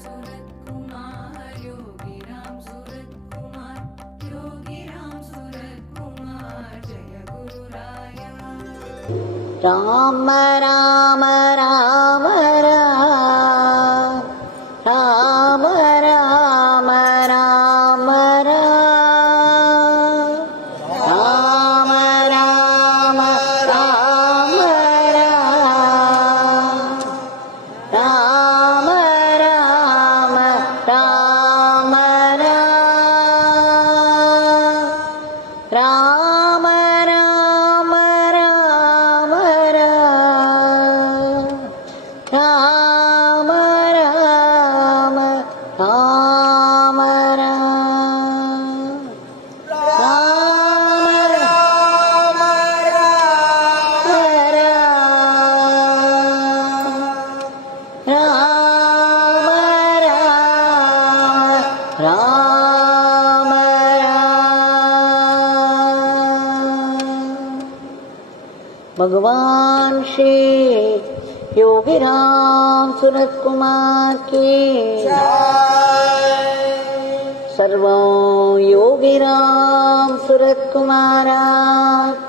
Ramsuratkumar, Yogi Ramsuratkumar, Yogi Ramsuratkumar, Jaya Guru Raya. Rama Rama Rama Rama Rama Rama Rama Rama Rama Rama Rama Rama Rama Rama Rama Rama Rama Rama Bhagwan Shri Yogi Ramsuratkumar ki Sarvam Yogi Ramsuratkumar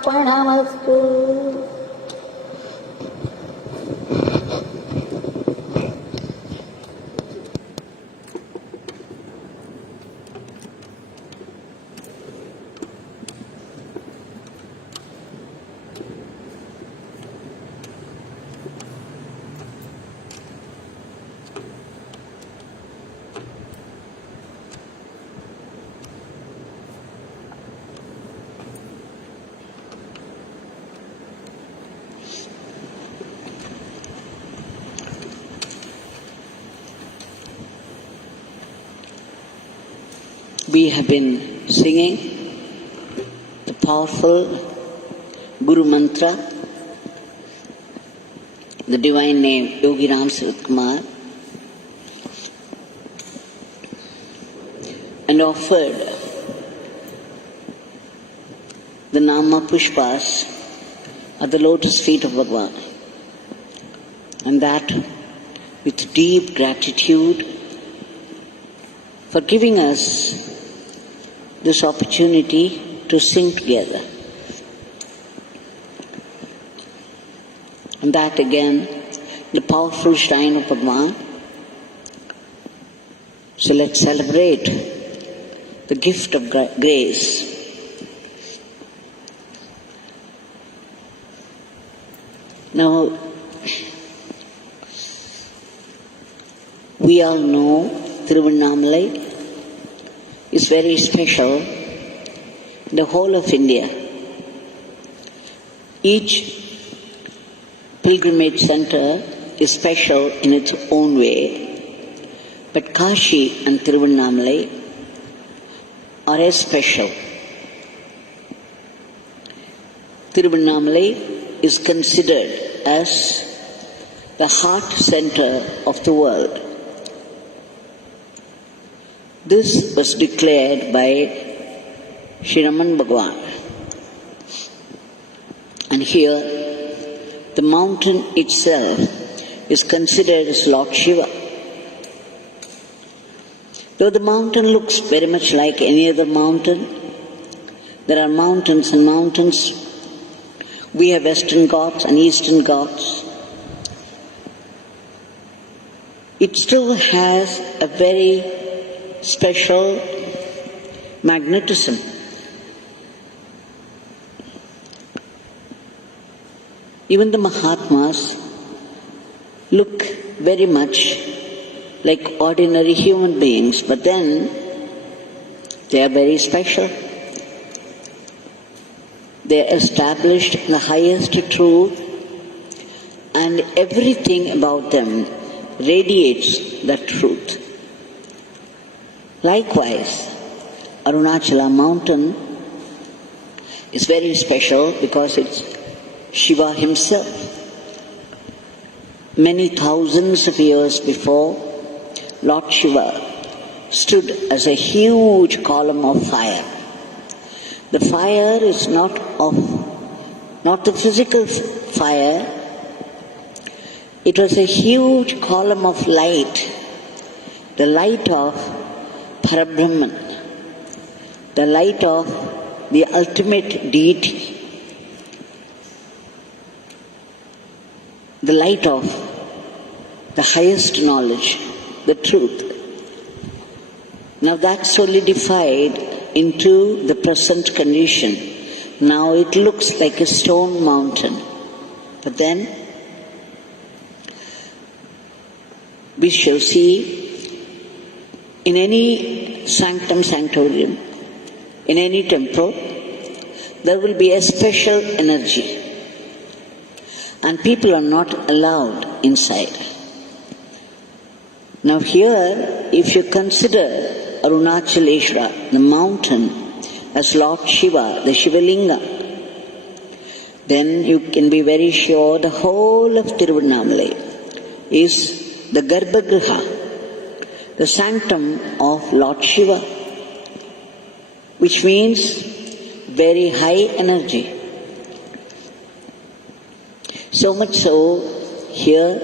Arpanamastu. We have been singing the powerful Guru Mantra, the divine name Yogi Ramsuratkumar, and offered the Nama Pushpas at the lotus feet of Bhagwan, and that with deep gratitude for giving us this opportunity to sing together. And that again, the powerful shrine of Bhagwan. So let's celebrate the gift of grace. Now, we all know Tiruvannamalai is very special in the whole of India. Each pilgrimage center is special in its own way, but Kashi and Tiruvannamalai are as special. Tiruvannamalai is considered as the heart center of the world. This was declared by Shri Ramana Bhagavan. And here, the mountain itself is considered as Lord Shiva. Though the mountain looks very much like any other mountain, there are mountains and mountains. We have Western Ghats and Eastern Ghats. It still has a very special magnetism. Even the Mahatmas look very much like ordinary human beings, but then they are very special. They are established in the highest truth, and everything about them radiates that truth. Likewise, Arunachala Mountain is very special because it's Shiva himself. Many thousands of years before, Lord Shiva stood as a huge column of fire. The fire is not the physical fire. It was a huge column of light the light of Parabrahman, the light of the ultimate deity, the light of the highest knowledge, the truth. Now that's solidified into the present condition. Now it looks like a stone mountain. But then we shall see in any sanctum sanctorium, in any temple, there will be a special energy. And people are not allowed inside. Now here, if you consider Arunachaleshwara, the mountain, as Lord Shiva, the Shivalinga, then you can be very sure the whole of Tiruvannamalai is the Garbhagriha, the sanctum of Lord Shiva, which means very high energy. So much so, here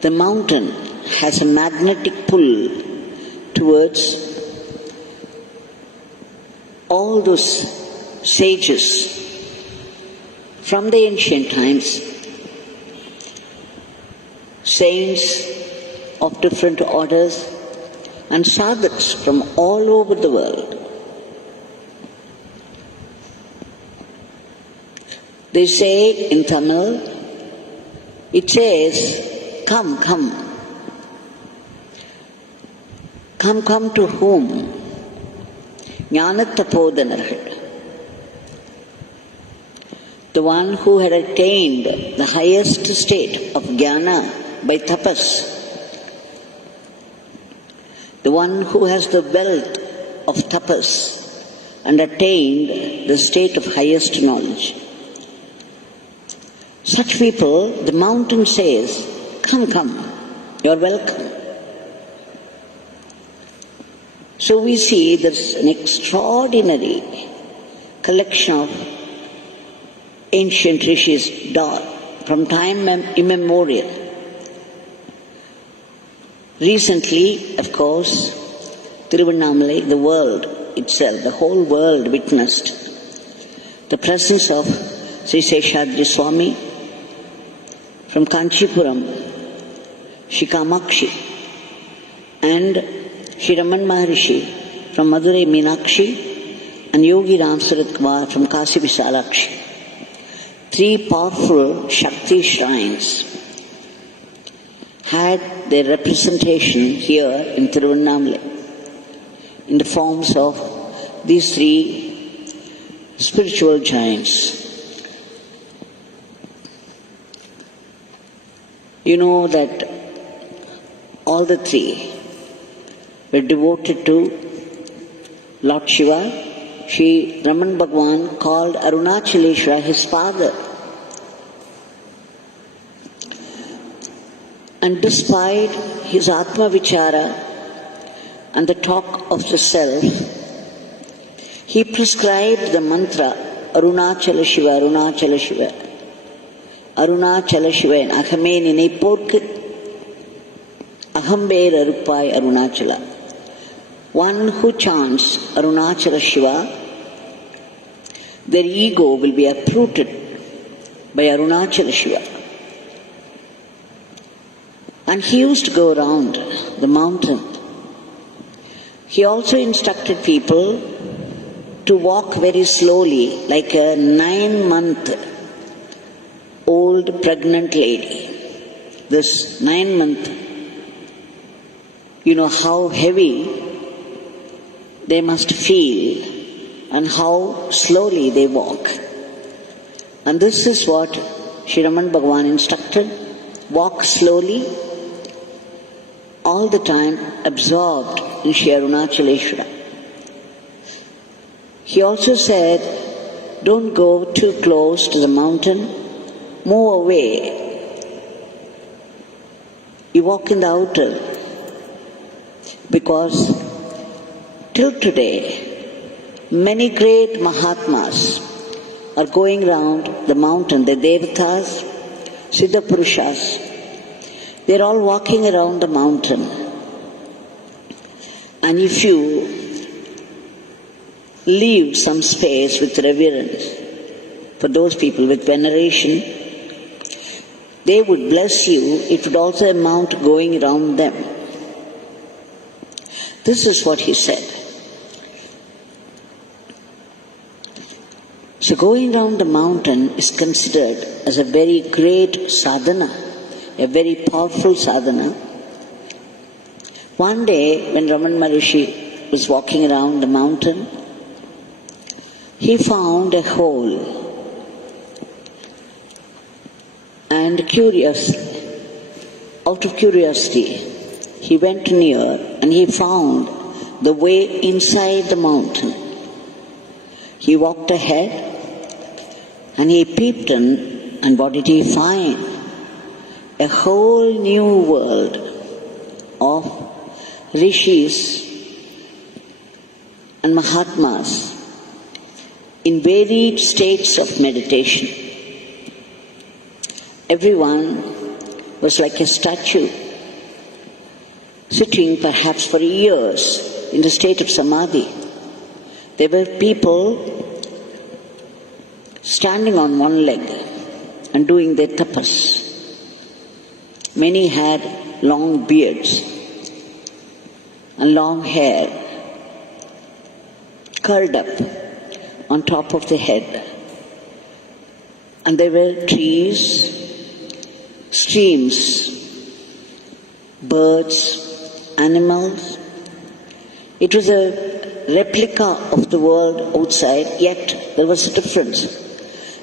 the mountain has a magnetic pull towards all those sages from the ancient times, saints of different orders and sadhaks from all over the world. They say in Tamil, it says, come, come. Come, come to whom? Jnanatapodhanargal. The one who had attained the highest state of jnana by tapas. The one who has the wealth of tapas and attained the state of highest knowledge. Such people, the mountain says, come, come, you're welcome. So we see there's an extraordinary collection of ancient rishis from time immemorial. Recently, of course, Tiruvannamalai, the world itself, the whole world witnessed the presence of Sri Seshadri Swami from Kanchipuram, Shri Kamakshi, and Shri Ramana Maharishi from Madurai Meenakshi, and Yogi Ramsuratkumar from Kashi Visalakshi. Three powerful Shakti shrines had their representation here in Tiruvannamalai in the forms of these three spiritual giants. You know that all the three were devoted to Lord Shiva. Shri Ramana Bhagavan called Arunachaleshwara his father. And despite his Atma Vichara and the talk of the self, he prescribed the mantra Arunachala Shiva, Arunachala Shiva. Arunachala Shiva, Ahame Ninaiporku, Ahamber Arupai Arunachala. One who chants Arunachala Shiva, their ego will be uprooted by Arunachala Shiva. And he used to go around the mountain. He also instructed people to walk very slowly, like a 9-month-old pregnant lady. This 9-month, you know how heavy they must feel and how slowly they walk. And this is what Shri Ramana Bhagavan instructed. Walk slowly, all the time absorbed in Shri Arunachaleshwara. He also said, don't go too close to the mountain, move away. You walk in the outer, because till today, many great Mahatmas are going around the mountain, the Devatas, Siddha Purushas. They're all walking around the mountain. And if you leave some space with reverence for those people, with veneration, they would bless you. It would also amount to going around them. This is what he said. So going down the mountain is considered as a very great sadhana, a very powerful sadhana. One day when Ramana Maharishi was walking around the mountain, he found a hole. And out of curiosity, he went near and he found the way inside the mountain. He walked ahead and he peeped in, and what did he find? A whole new world of rishis and mahatmas in varied states of meditation. Everyone was like a statue, sitting perhaps for years in the state of samadhi. There were people standing on one leg and doing their tapas. Many had long beards and long hair curled up on top of the head. And there were trees, streams, birds, animals. It was a replica of the world outside, yet there was a difference.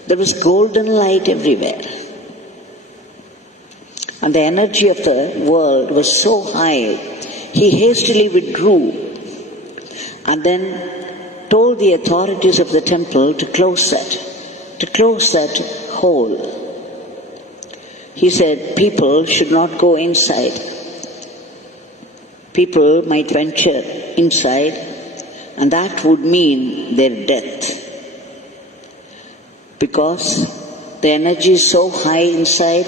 There was golden light everywhere. And the energy of the world was so high, he hastily withdrew and then told the authorities of the temple to close that hole. He said people should not go inside. People might venture inside, and that would mean their death. Because the energy is so high inside,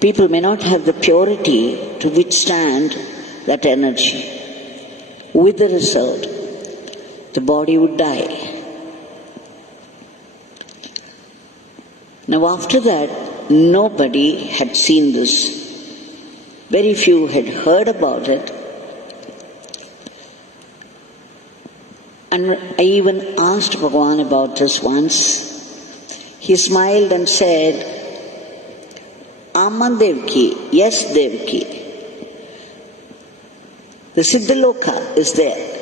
people may not have the purity to withstand that energy. With the result, the body would die. Now after that, nobody had seen this. Very few had heard about it. And I even asked Bhagwan about this once. He smiled and said, Amma Devaki, yes Devaki. The Siddha Loka is there.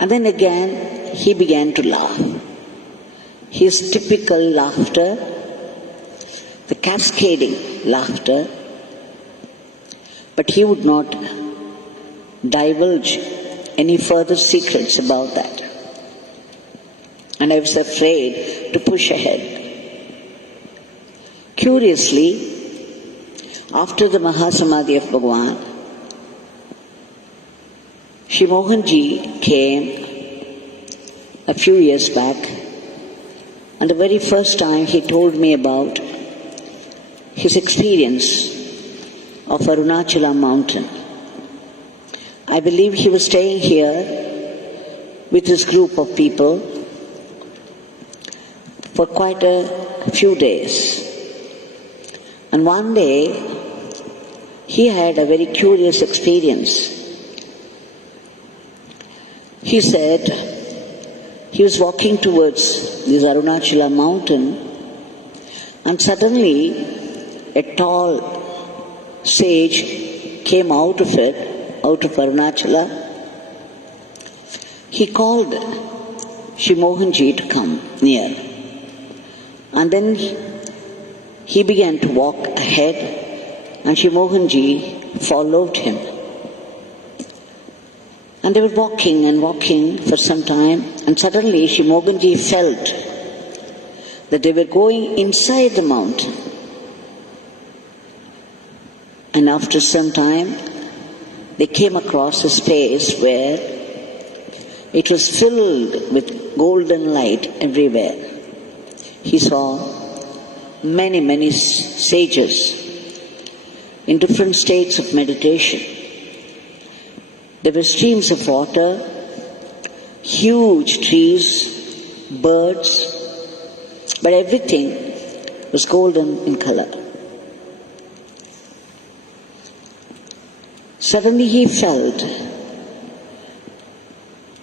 And then again he began to laugh. His typical laughter, the cascading laughter, but he would not divulge any further secrets about that. And I was afraid to push ahead. Curiously, after the Mahasamadhi of Bhagwan, Shri Mohanji came a few years back, and the very first time he told me about his experience of Arunachala Mountain. I believe he was staying here with his group of people for quite a few days. And one day, he had a very curious experience. He said he was walking towards this Arunachala Mountain, and suddenly a tall sage came out of it, out of Arunachala. He called Shri Mohanji to come near. And then he began to walk ahead, and Shri Mohanji followed him. And they were walking and walking for some time, and suddenly Shri Mohanji felt that they were going inside the mountain. And after some time, they came across a space where it was filled with golden light everywhere. He saw many sages in different states of meditation. There were streams of water, huge trees, birds, but everything was golden in color. Suddenly he felt,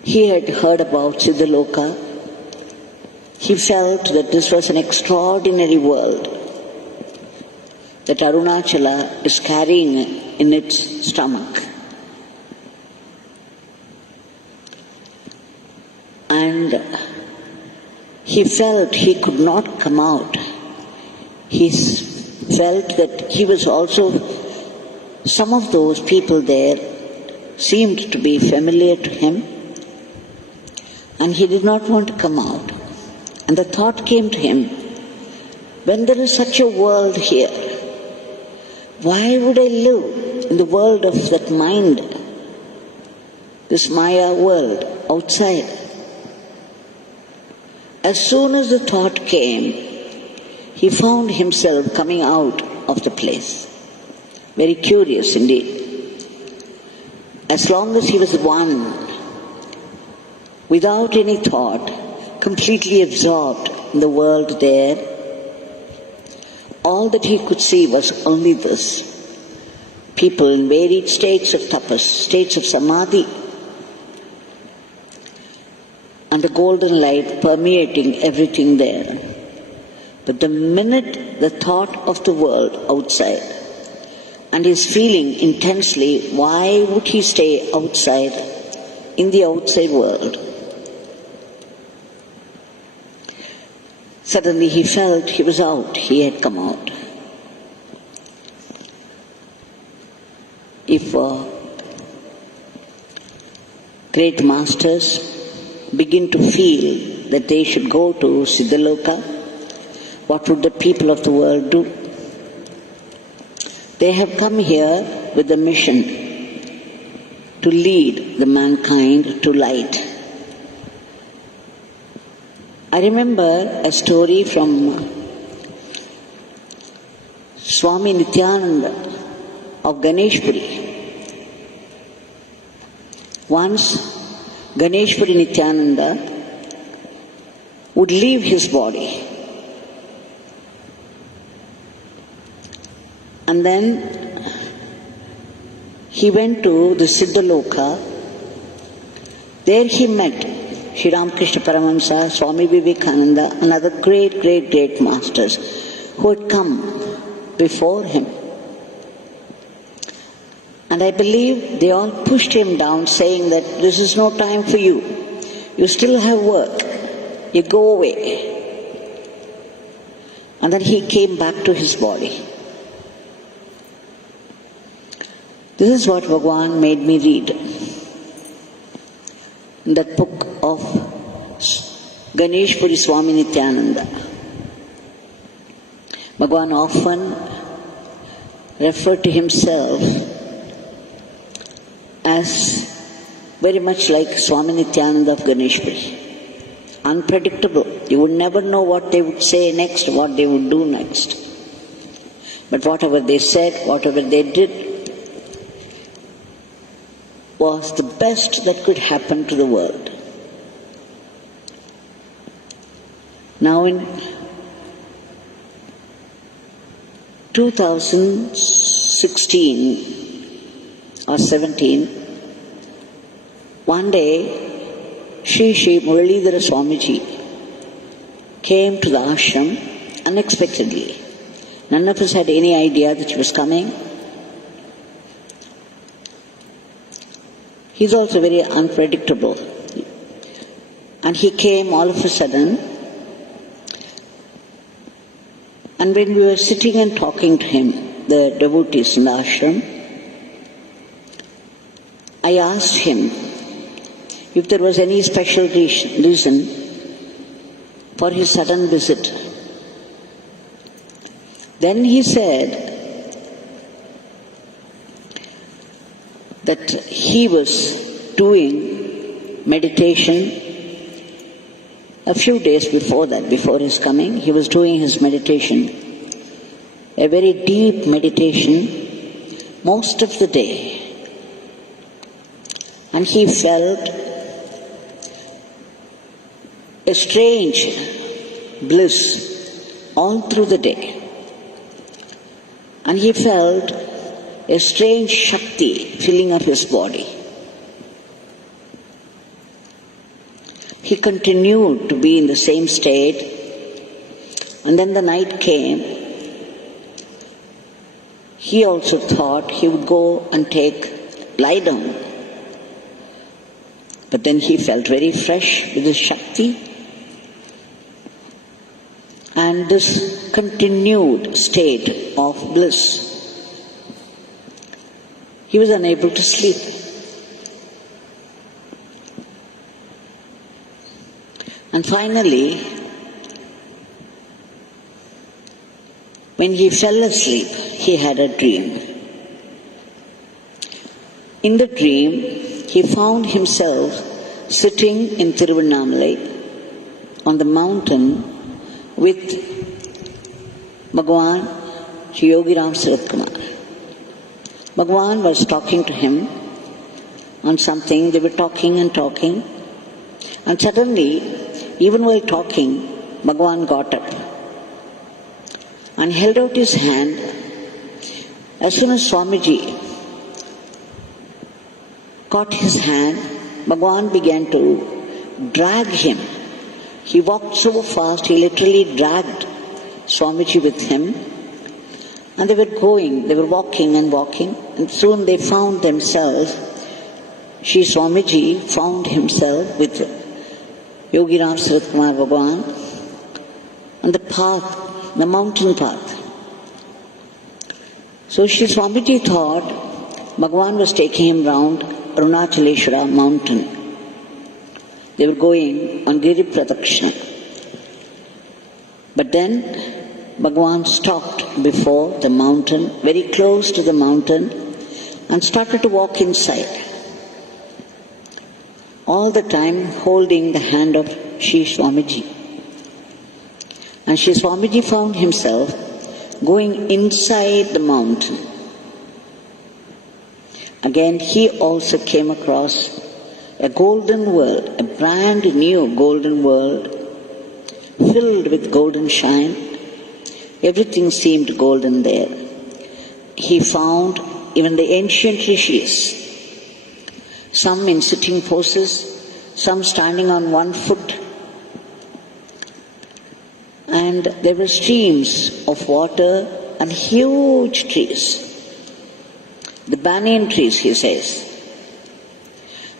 he had heard about Siddha Loka. He felt that this was an extraordinary world that Arunachala is carrying in its stomach. And he felt he could not come out. He felt that he was also, some of those people there seemed to be familiar to him, and he did not want to come out. And the thought came to him, when there is such a world here, why would I live in the world of that mind, this Maya world outside? As soon as the thought came, he found himself coming out of the place. Very curious indeed. As long as he was one, without any thought, completely absorbed in the world there, all that he could see was only this. People in varied states of tapas, states of samadhi, and the golden light permeating everything there. But the minute the thought of the world outside, and his feeling intensely, why would he stay outside, in the outside world? Suddenly he felt he was out, he had come out. If great masters begin to feel that they should go to Siddha Loka, what would the people of the world do? They have come here with a mission to lead the mankind to light. I remember a story from Swami Nityananda of Ganeshpuri. Once Ganeshpuri Nityananda would leave his body, and then he went to the Siddha Loka. There he met Shri Ramakrishna Paramahamsa, Swami Vivekananda, and other great masters who had come before him. And I believe they all pushed him down, saying that this is no time for you. You still have work. You go away. And then he came back to his body. This is what Bhagwan made me read in that book of Ganeshpuri Swami Nityananda. Bhagwan often referred to himself as very much like Swami Nityananda of Ganeshpuri. Unpredictable. You would never know what they would say next, what they would do next. But whatever they said, whatever they did, was the best that could happen to the world. Now in 2016 or 17, one day Shri Muralidhara Swamiji came to the ashram unexpectedly. None of us had any idea that he was coming. He's also very unpredictable. And he came all of a sudden, and when we were sitting and talking to him, the devotees in the ashram, I asked him if there was any special reason for his sudden visit. Then he said that he was doing meditation a few days before that, before his coming. He was doing his meditation, a very deep meditation, most of the day. and he felt a strange bliss all through the day. And he felt a strange Shakti filling up his body. He continued to be in the same state, and then the night came. He also thought he would go and lie down. But then he felt very fresh with his Shakti, and this continued state of bliss. He was unable to sleep. And finally, when he fell asleep, he had a dream. In the dream, he found himself sitting in Tiruvannamalai on the mountain with Bhagwan Yogi Ramsuratkumar. Bhagwan was talking to him on something. They were talking and talking. And suddenly, even while talking, Bhagwan got up and held out his hand. As soon as Swamiji caught his hand, Bhagwan began to drag him. He walked so fast, he literally dragged Swamiji with him. And they were walking and walking, and soon they found themselves, Swamiji found himself with Yogi Ramsuratkumar Bhagwan on the path, the mountain path. So Swamiji thought Bhagwan was taking him round Arunachala Mountain. They were going on Giri Pradakshina. But then Bhagwan stopped before the mountain, very close to the mountain, and started to walk inside. All the time holding the hand of Swamiji. And Swamiji found himself going inside the mountain. Again, he also came across a golden world, a brand new golden world, filled with golden shine. Everything seemed golden there. He found even the ancient rishis, some in sitting poses, some standing on one foot. And there were streams of water and huge trees. The banyan trees, he says.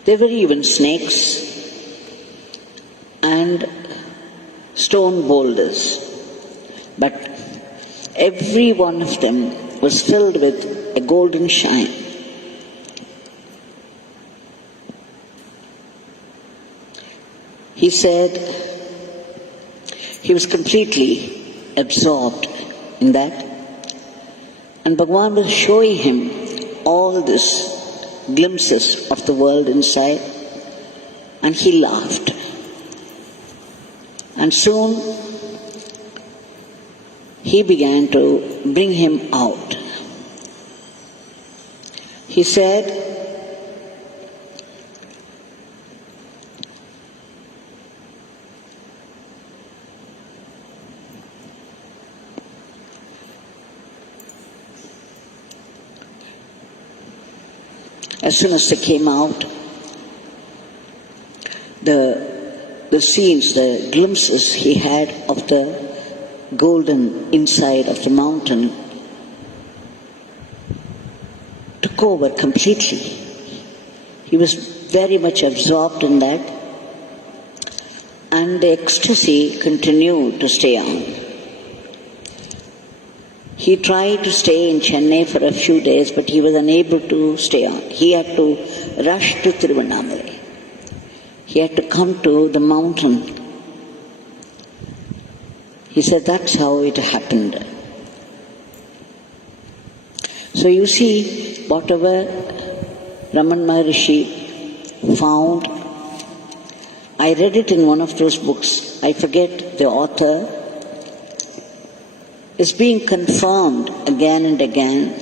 There were even snakes and stone boulders. But every one of them was filled with a golden shine. He said he was completely absorbed in that. And Bhagwan was showing him all these glimpses of the world inside, and he laughed. And soon he began to bring him out. He said, as soon as they came out, the scenes, the glimpses he had of the golden inside of the mountain took over completely. He was very much absorbed in that, and the ecstasy continued to stay on. He tried to stay in Chennai for a few days, but he was unable to stay on. He had to rush to Tiruvannamalai. He had to come to the mountain. He said that's how it happened. So you see, whatever Ramana Maharishi found, I read it in one of those books, I forget the author, is being confirmed again and again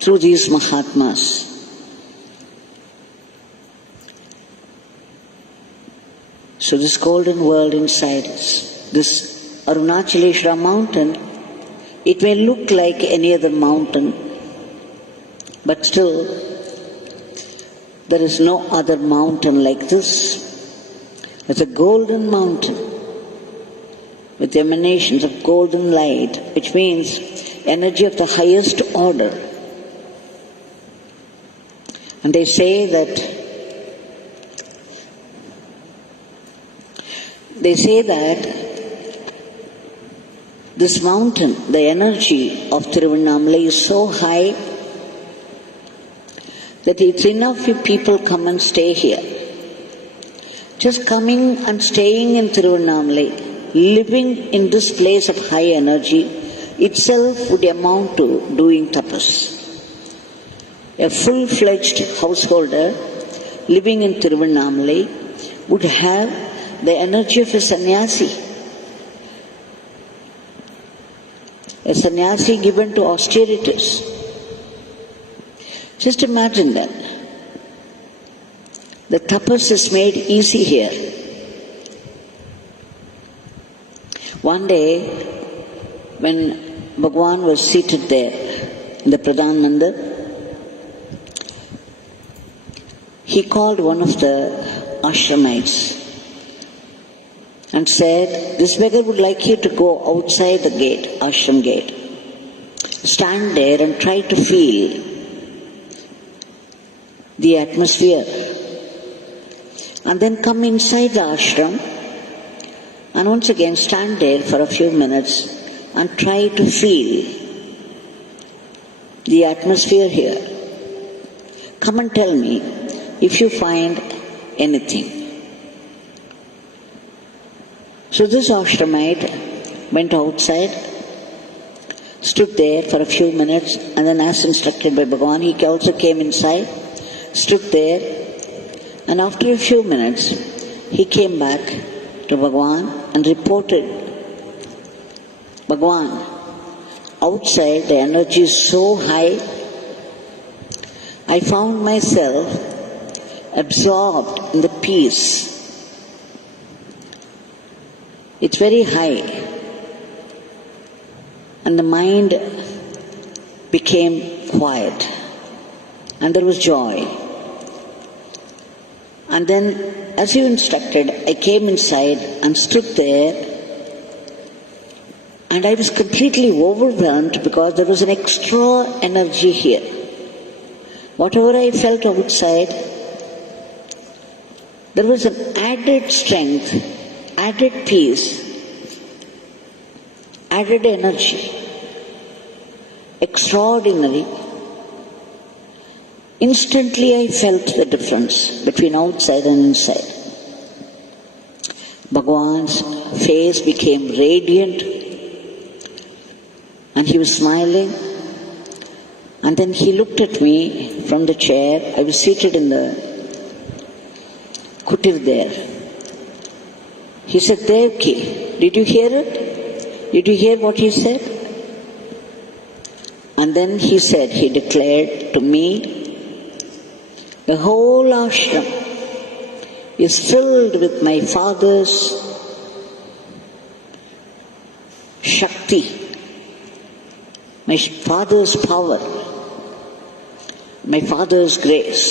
through these Mahatmas. So this golden world inside us, this Arunachala Mountain, it may look like any other mountain, but still there is no other mountain like this. It's a golden mountain with emanations of golden light, which means energy of the highest order. And they say that this mountain, the energy of Tiruvannamalai is so high that it's enough if people come and stay here. Just coming and staying in Tiruvannamalai, living in this place of high energy, itself would amount to doing tapas. A full-fledged householder living in Tiruvannamalai would have the energy of a sannyasi. A sannyasi given to austerities. Just imagine that. The tapas is made easy here. One day, when Bhagwan was seated there in the Pradhan Mandir, he called one of the ashramites and said, "This beggar would like you to go outside the gate, ashram gate. Stand there and try to feel the atmosphere. And then come inside the ashram and once again stand there for a few minutes and try to feel the atmosphere here. Come and tell me if you find anything." So this ashramite went outside, stood there for a few minutes, and then as instructed by Bhagwan, he also came inside, stood there, and after a few minutes, he came back to Bhagwan and reported, "Bhagwan, outside the energy is so high, I found myself absorbed in the peace. It's very high, and the mind became quiet, and there was joy. And then, as you instructed, I came inside and stood there, and I was completely overwhelmed because there was an extra energy here. Whatever I felt outside, there was an added strength, added peace, added energy, extraordinary. Instantly I felt the difference between outside and inside. Bhagwan's face became radiant and he was smiling, and then he looked at me from the chair. I was seated in the kutir there. He said, "Devaki, did you hear it? Did you hear what he said?" And then he said, he declared to me, "The whole ashram is filled with my father's Shakti, my father's power, my father's grace.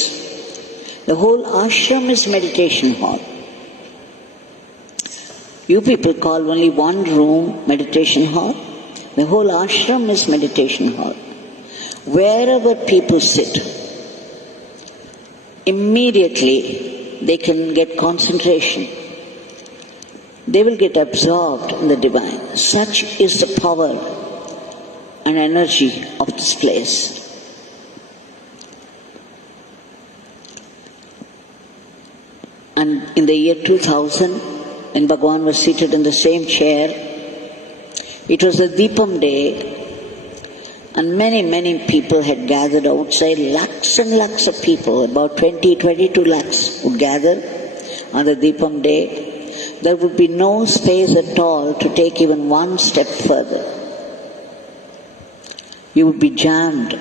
The whole ashram is meditation hall. You people call only one room meditation hall. The whole ashram is meditation hall. Wherever people sit, immediately they can get concentration. They will get absorbed in the divine. Such is the power and energy of this place." And in the year 2000, when Bhagwan was seated in the same chair, it was the Deepam day, and many people had gathered outside. Lakhs and lakhs of people, about 22 lakhs would gather on the Deepam day. There would be no space at all to take even one step further. You would be jammed.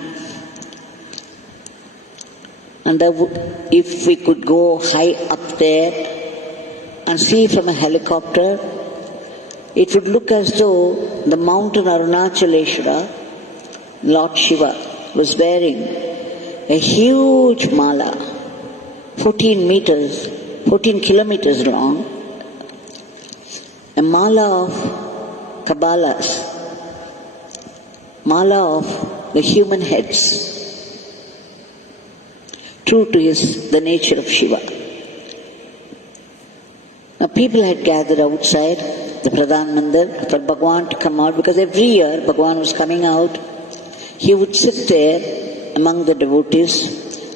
And if we could go high up there and see from a helicopter, it would look as though the mountain Arunachaleshwara, Lord Shiva, was wearing a huge mala, 14 kilometers long, a mala of Kabbalas, mala of the human heads, true to the nature of Shiva. Now people had gathered outside the Pradhan Mandir for Bhagwan to come out, because every year Bhagwan was coming out. He would sit there among the devotees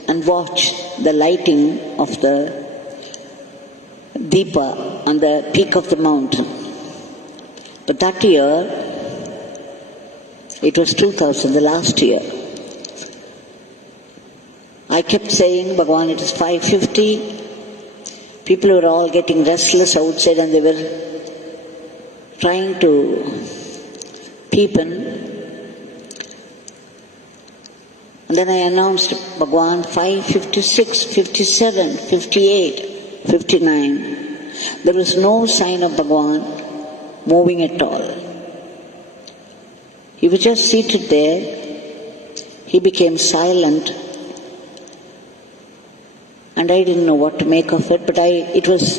and watch the lighting of the Deepa on the peak of the mountain. But that year, it was 2000, the last year, I kept saying, Bhagwan, it is 5:50. People were all getting restless outside and they were trying to peep in. And then I announced, Bhagwan, 5:56, 57, 58, 59. There was no sign of Bhagwan moving at all. He was just seated there. He became silent. And I didn't know what to make of it, but it was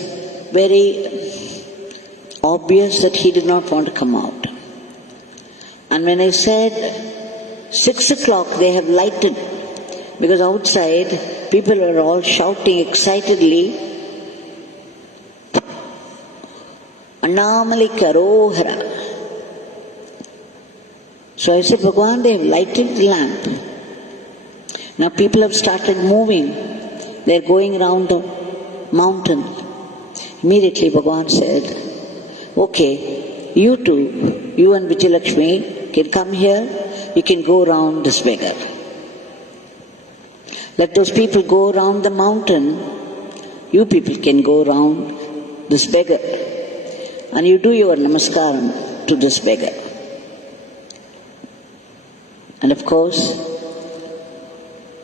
very obvious that he did not want to come out. And when I said, 6 o'clock they have lighted, because outside people were all shouting excitedly, Annamalai Karohara. So I said, Bhagwan, they have lighted the lamp. Now people have started moving. They are going around the mountain. Immediately Bhagwan said, okay, you two, you and Vijayalakshmi can come here, you can go around this beggar. Let those people go around the mountain, you people can go around this beggar. And you do your namaskaram to this beggar. And of course,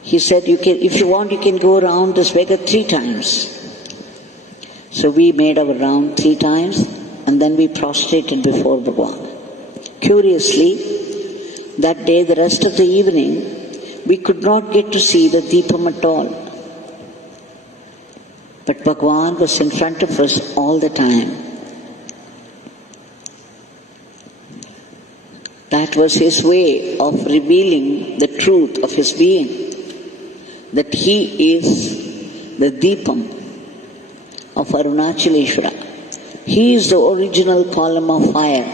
he said, if you want, you can go around this beggar 3 times. So we made our round 3 times and then we prostrated before Bhagwan. Curiously, that day, the rest of the evening, we could not get to see the Deepam at all. But Bhagwan was in front of us all the time. That was his way of revealing the truth of his being, that he is the Deepam of Arunachaleshwara. He is the original column of fire,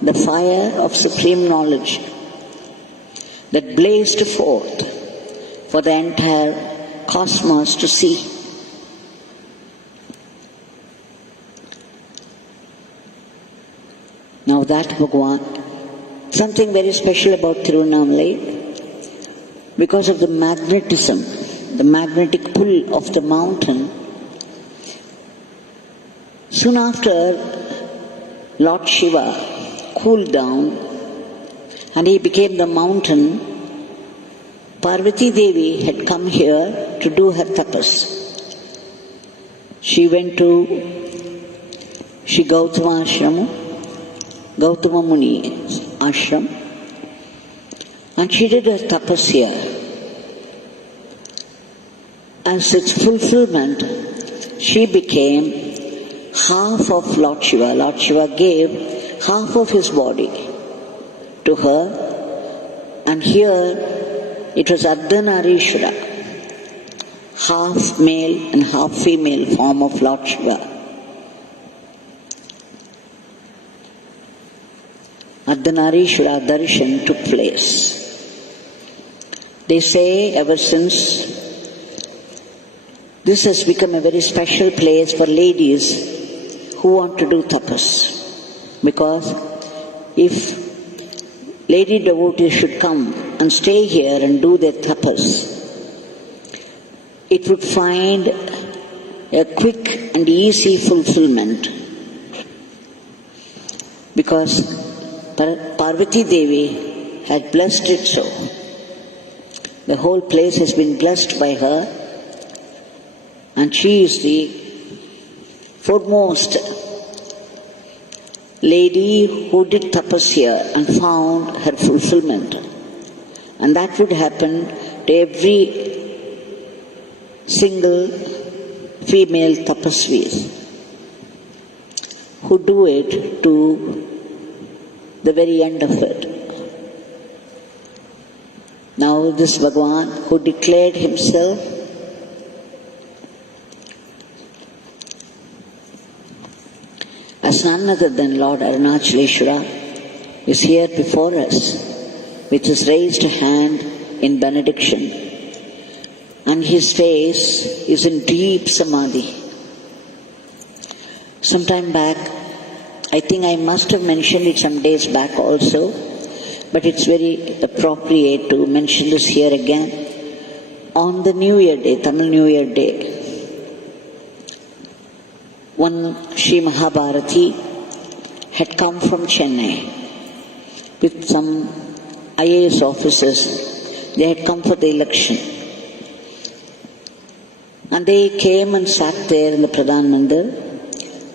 the fire of supreme knowledge that blazed forth for the entire cosmos to see. Now that Bhagwan, something very special about Tiruvannamalai, because of the magnetism, the magnetic pull of the mountain. Soon after, Lord Shiva cooled down and he became the mountain. Parvati Devi had come here to do her tapas. She went to Gautama Ashram, Gautama Muni's ashram, and she did her tapas here. As its fulfillment, she became half of Lord Shiva. Lord Shiva gave half of his body to her, and here it was Ardhanarishwara, half male and half female form of Lord Shiva. Ardhanarishwara darshan took place. They say ever since, this has become a very special place for ladies who want to do tapas. Because if lady devotees should come and stay here and do their tapas, it would find a quick and easy fulfillment. Because Parvati Devi had blessed it so. The whole place has been blessed by her, and she is the foremost lady who did tapasya and found her fulfillment. And that would happen to every single female tapasvis who do it to the very end of it. Now this Bhagwan who declared himself as none other than Lord Arunachaleshwara is here before us with his raised hand in benediction, and his face is in deep samadhi. Sometime back, I think I must have mentioned it some days back also, but it's very appropriate to mention this here again. On the New Year Day, Tamil New Year Day, one Sri Mahabharati had come from Chennai with some IAS officers. They had come for the election. And they came and sat there in the Pradhan Mandir.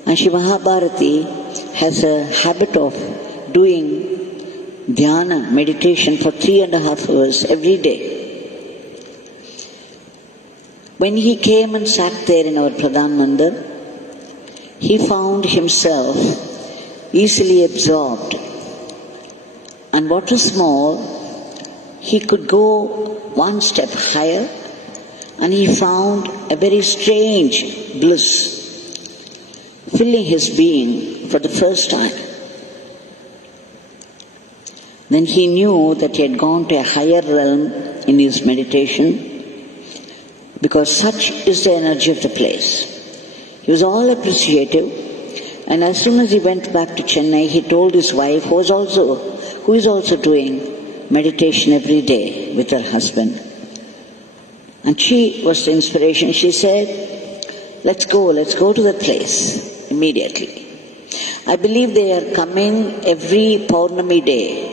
And Sri Mahabharati has a habit of doing dhyana, meditation for 3.5 hours every day. When he came and sat there in our Pradhan Mandir, he found himself easily absorbed. And what is more, he could go one step higher and he found a very strange bliss filling his being for the first time. Then he knew that he had gone to a higher realm in his meditation, because such is the energy of the place. He was all appreciative, and as soon as he went back to Chennai, he told his wife, who is also doing meditation every day with her husband. And she was the inspiration. She said, let's go to the place immediately. I believe they are coming every Paurnami day.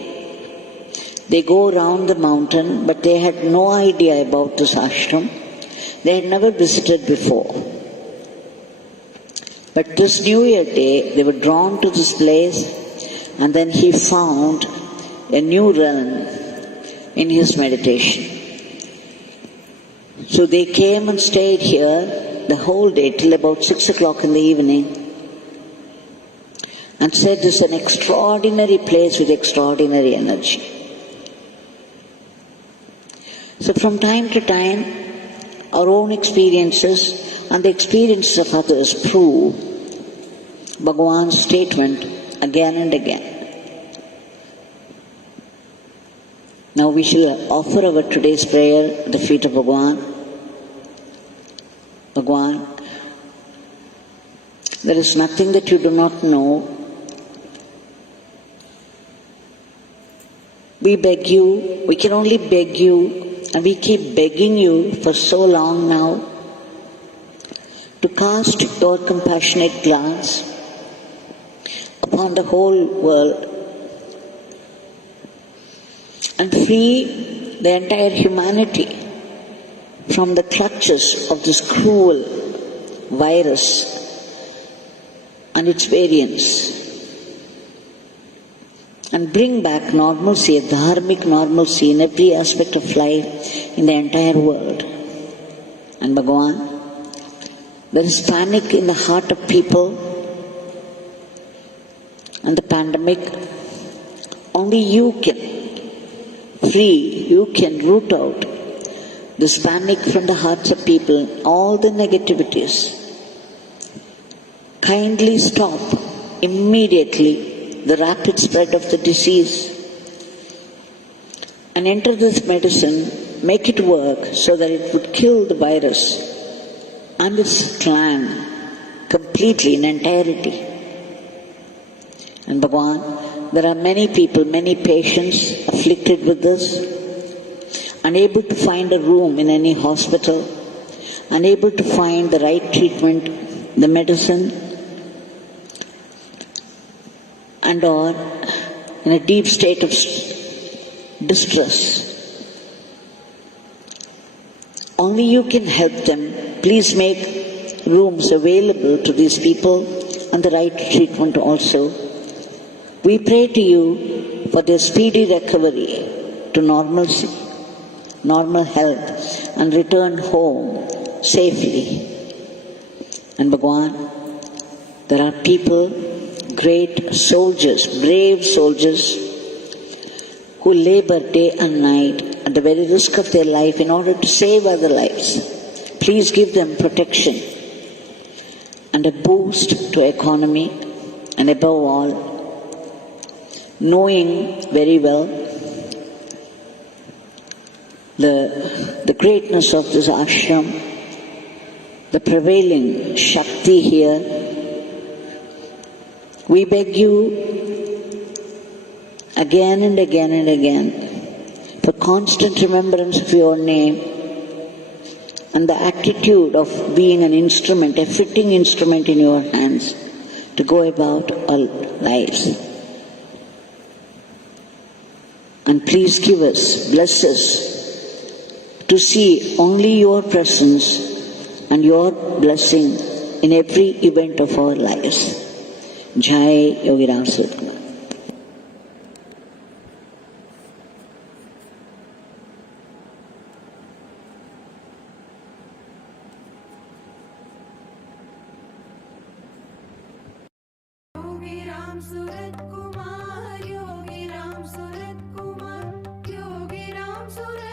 They go around the mountain, but they had no idea about this ashram. They had never visited before. But this New Year Day, they were drawn to this place, and then he found a new realm in his meditation. So they came and stayed here the whole day till about 6 o'clock in the evening, and said this is an extraordinary place with extraordinary energy. So from time to time, our own experiences and the experiences of others prove Bhagavan's statement again and again. Now we shall offer our today's prayer at the feet of Bhagavan. Bhagavan, there is nothing that you do not know. We beg you, we can only beg you, and we keep begging you for so long now to cast your compassionate glance upon the whole world and free the entire humanity from the clutches of this cruel virus and its variants, and bring back normalcy, a dharmic normalcy in every aspect of life in the entire world. And Bhagavan, there is panic in the heart of people and the pandemic. Only you can free, you can root out this panic from the hearts of people, all the negativities. Kindly stop immediately the rapid spread of the disease and enter this medicine, make it work so that it would kill the virus and its clan completely in entirety. And Bhagavan, there are many people, many patients afflicted with this, unable to find a room in any hospital, unable to find the right treatment, the medicine, and are in a deep state of distress. Only you can help them. Please make rooms available to these people and the right treatment also. We pray to you for their speedy recovery to normalcy, normal health, and return home safely. And Bhagwan, there are people, great soldiers, brave soldiers, who labor day and night at the very risk of their life in order to save other lives. Please give them protection and a boost to economy, and above all, knowing very well the greatness of this ashram, the prevailing Shakti here, we beg you again and again and again for constant remembrance of your name and the attitude of being an instrument, a fitting instrument in your hands to go about our lives. And please give us, bless us, to see only your presence and your blessing in every event of our lives. Jai Yogi Ramsuratkumar. Yogi Ramsuratkumar, Yogi Ramsuratkumar, Yogi Ramsuratkumar.